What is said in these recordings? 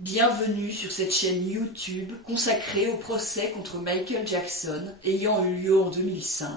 Bienvenue sur cette chaîne YouTube consacrée au procès contre Michael Jackson ayant eu lieu en 2005.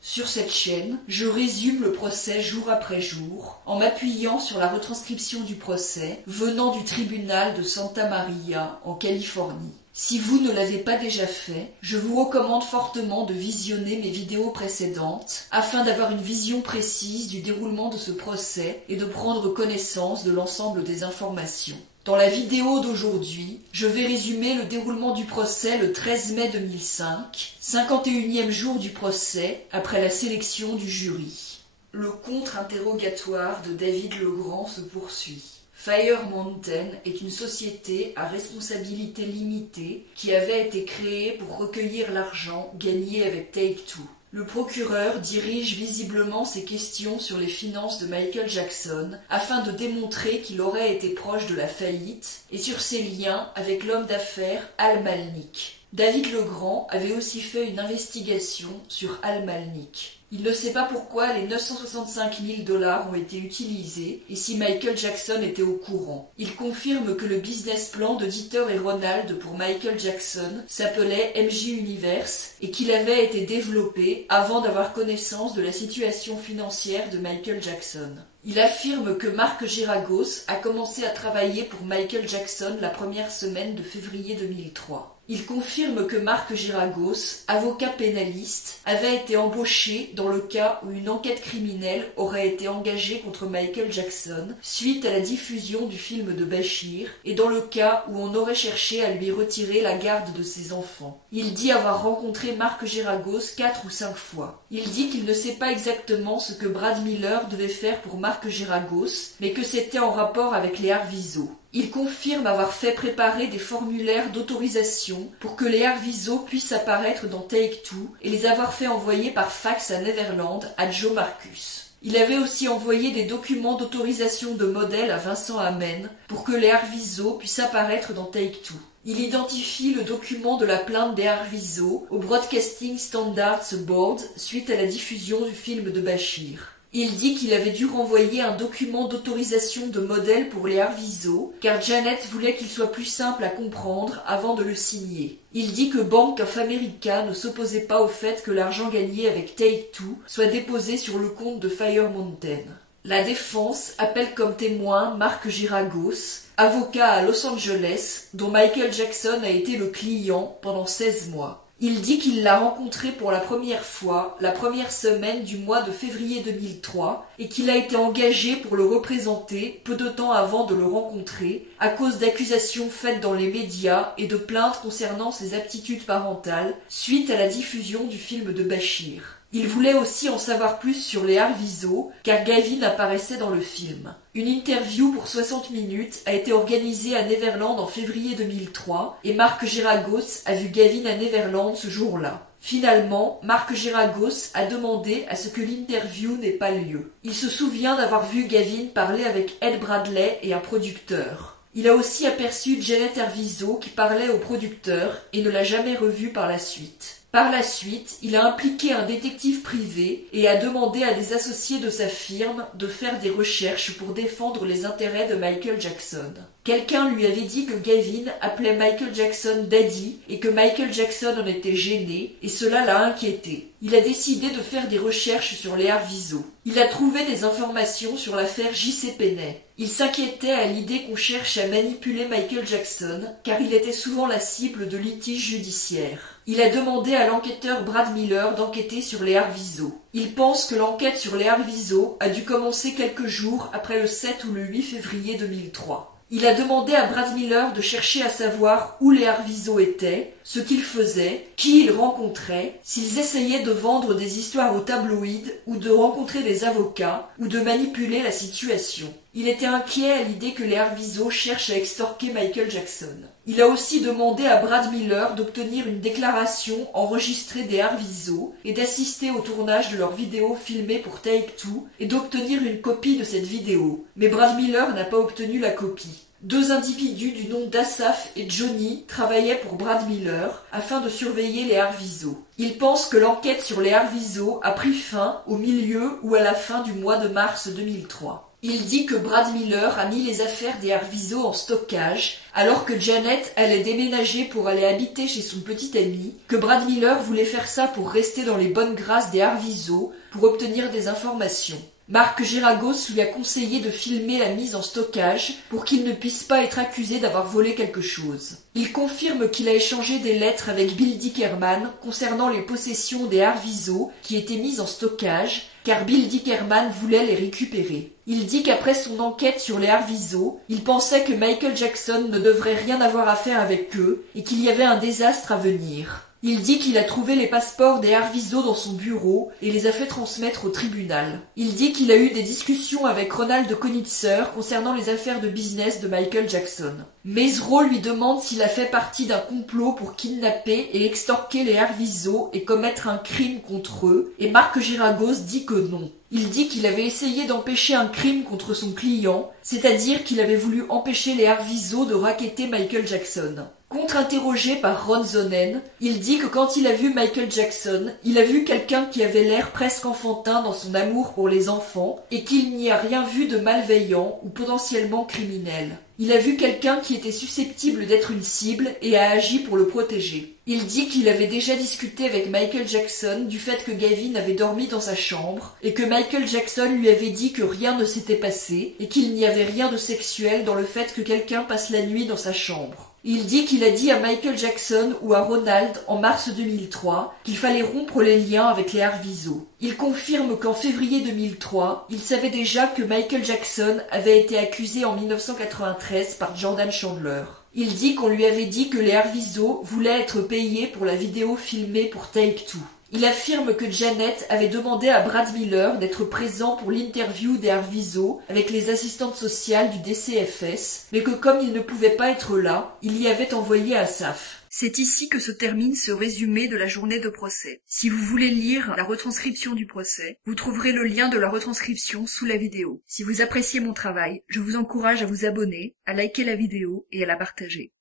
Sur cette chaîne, je résume le procès jour après jour en m'appuyant sur la retranscription du procès venant du tribunal de Santa Maria en Californie. Si vous ne l'avez pas déjà fait, je vous recommande fortement de visionner mes vidéos précédentes afin d'avoir une vision précise du déroulement de ce procès et de prendre connaissance de l'ensemble des informations. Dans la vidéo d'aujourd'hui, je vais résumer le déroulement du procès le 13 mai 2005, 51e jour du procès après la sélection du jury. Le contre-interrogatoire de David Legrand se poursuit. Fire Mountain est une société à responsabilité limitée qui avait été créée pour recueillir l'argent gagné avec Take-Two. Le procureur dirige visiblement ses questions sur les finances de Michael Jackson afin de démontrer qu'il aurait été proche de la faillite et sur ses liens avec l'homme d'affaires Al Malnick. David Legrand avait aussi fait une investigation sur Al Malnick. Il ne sait pas pourquoi les 965 000 $ ont été utilisés et si Michael Jackson était au courant. Il confirme que le business plan de Dieter et Ronald pour Michael Jackson s'appelait MJ Universe et qu'il avait été développé avant d'avoir connaissance de la situation financière de Michael Jackson. Il affirme que Mark Geragos a commencé à travailler pour Michael Jackson la première semaine de février 2003. Il confirme que Mark Geragos, avocat pénaliste, avait été embauché dans le cas où une enquête criminelle aurait été engagée contre Michael Jackson suite à la diffusion du film de Bashir et dans le cas où on aurait cherché à lui retirer la garde de ses enfants. Il dit avoir rencontré Mark Geragos 4 ou 5 fois. Il dit qu'il ne sait pas exactement ce que Brad Miller devait faire pour Mark Geragos, mais que c'était en rapport avec les Arvizo. Il confirme avoir fait préparer des formulaires d'autorisation pour que les Arvizo puissent apparaître dans Take-Two et les avoir fait envoyer par fax à Neverland à Joe Marcus. Il avait aussi envoyé des documents d'autorisation de modèle à Vincent Amen pour que les Arvizo puissent apparaître dans Take-Two. Il identifie le document de la plainte des Arvizo au Broadcasting Standards Board suite à la diffusion du film de Bashir. Il dit qu'il avait dû renvoyer un document d'autorisation de modèle pour les Arvizo, car Janet voulait qu'il soit plus simple à comprendre avant de le signer. Il dit que Bank of America ne s'opposait pas au fait que l'argent gagné avec Take-Two soit déposé sur le compte de Fire Mountain. La défense appelle comme témoin Mark Geragos, avocat à Los Angeles, dont Michael Jackson a été le client pendant 16 mois. Il dit qu'il l'a rencontré pour la première fois la première semaine du mois de février 2003 et qu'il a été engagé pour le représenter peu de temps avant de le rencontrer à cause d'accusations faites dans les médias et de plaintes concernant ses aptitudes parentales suite à la diffusion du film de Bashir. Il voulait aussi en savoir plus sur les Arvizo, car Gavin apparaissait dans le film. Une interview pour 60 minutes a été organisée à Neverland en février 2003 et Mark Geragos a vu Gavin à Neverland ce jour-là. Finalement, Mark Geragos a demandé à ce que l'interview n'ait pas lieu. Il se souvient d'avoir vu Gavin parler avec Ed Bradley et un producteur. Il a aussi aperçu Janet Arvizo qui parlait au producteur et ne l'a jamais revu par la suite. Par la suite, il a impliqué un détective privé et a demandé à des associés de sa firme de faire des recherches pour défendre les intérêts de Michael Jackson. Quelqu'un lui avait dit que Gavin appelait Michael Jackson Daddy et que Michael Jackson en était gêné et cela l'a inquiété. Il a décidé de faire des recherches sur les Arvizo. Il a trouvé des informations sur l'affaire J.C. Penney. Il s'inquiétait à l'idée qu'on cherche à manipuler Michael Jackson car il était souvent la cible de litiges judiciaires. Il a demandé à l'enquêteur Brad Miller d'enquêter sur les Arvizo. Il pense que l'enquête sur les Arvizo a dû commencer quelques jours après le 7 ou le 8 février 2003. Il a demandé à Brad Miller de chercher à savoir où les Arvizo étaient, ce qu'ils faisaient, qui ils rencontraient, s'ils essayaient de vendre des histoires aux tabloïds ou de rencontrer des avocats ou de manipuler la situation. Il était inquiet à l'idée que les Arvizo cherchent à extorquer Michael Jackson. Il a aussi demandé à Brad Miller d'obtenir une déclaration enregistrée des Arvizo et d'assister au tournage de leur vidéo filmée pour Take-Two et d'obtenir une copie de cette vidéo. Mais Brad Miller n'a pas obtenu la copie. 2 individus du nom d'Asaph et Johnny travaillaient pour Brad Miller afin de surveiller les Arvizo. Ils pensent que l'enquête sur les Arvizo a pris fin au milieu ou à la fin du mois de mars 2003. Il dit que Brad Miller a mis les affaires des Arvizo en stockage, alors que Janet allait déménager pour aller habiter chez son petit ami, que Brad Miller voulait faire ça pour rester dans les bonnes grâces des Arvizo, pour obtenir des informations. Mark Geragos lui a conseillé de filmer la mise en stockage pour qu'il ne puisse pas être accusé d'avoir volé quelque chose. Il confirme qu'il a échangé des lettres avec Bill Dickerman concernant les possessions des Arvizo qui étaient mises en stockage, car Bill Dickerman voulait les récupérer. Il dit qu'après son enquête sur les Arvizo, il pensait que Michael Jackson ne devrait rien avoir à faire avec eux et qu'il y avait un désastre à venir. Il dit qu'il a trouvé les passeports des Arvizo dans son bureau et les a fait transmettre au tribunal. Il dit qu'il a eu des discussions avec Ronald Konitzer concernant les affaires de business de Michael Jackson. Mesereau lui demande s'il a fait partie d'un complot pour kidnapper et extorquer les Arvizo et commettre un crime contre eux, et Mark Geragos dit que non. Il dit qu'il avait essayé d'empêcher un crime contre son client, c'est-à-dire qu'il avait voulu empêcher les Arvizo de racketter Michael Jackson. Contre-interrogé par Ron Zonen, il dit que quand il a vu Michael Jackson, il a vu quelqu'un qui avait l'air presque enfantin dans son amour pour les enfants et qu'il n'y a rien vu de malveillant ou potentiellement criminel. Il a vu quelqu'un qui était susceptible d'être une cible et a agi pour le protéger. Il dit qu'il avait déjà discuté avec Michael Jackson du fait que Gavin avait dormi dans sa chambre et que Michael Jackson lui avait dit que rien ne s'était passé et qu'il n'y avait rien de sexuel dans le fait que quelqu'un passe la nuit dans sa chambre. Il dit qu'il a dit à Michael Jackson ou à Ronald en mars 2003 qu'il fallait rompre les liens avec les Arvizo. Il confirme qu'en février 2003, il savait déjà que Michael Jackson avait été accusé en 1993 par Jordan Chandler. Il dit qu'on lui avait dit que les Arvizo voulaient être payés pour la vidéo filmée pour Take-Two. Il affirme que Janet avait demandé à Brad Miller d'être présent pour l'interview des Arvizo avec les assistantes sociales du DCFS, mais que comme il ne pouvait pas être là, il y avait envoyé Asaf. C'est ici que se termine ce résumé de la journée de procès. Si vous voulez lire la retranscription du procès, vous trouverez le lien de la retranscription sous la vidéo. Si vous appréciez mon travail, je vous encourage à vous abonner, à liker la vidéo et à la partager.